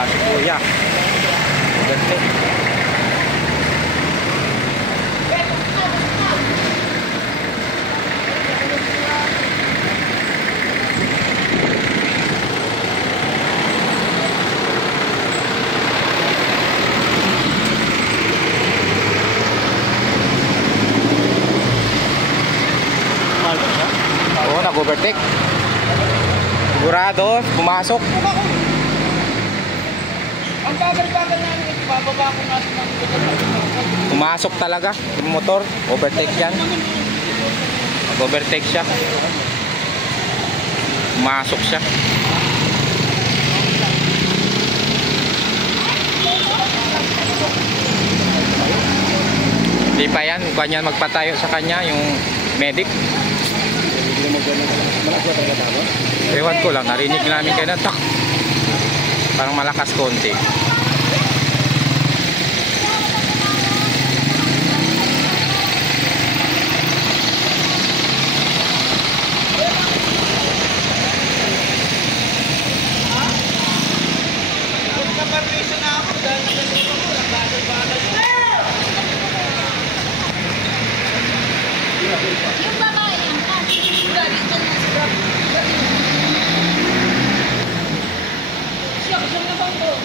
Wala si kuya. Overtake. Oo, nag-overtake. Sigurado, pumasok. Ang bagal-bagal namin, bababa ko natin ng Pumasok talaga yung motor. Overtake yan. Nag-overtake siya. Pumasok siya. Hindi pa yan. Kanya magpatayo sa kanya yung medic. Ewan ko lang, narinig namin kayo na tak. Parang malakas konti. Yung babae ang kasi galing dyan ng scrap. Siya, saan na bang doon?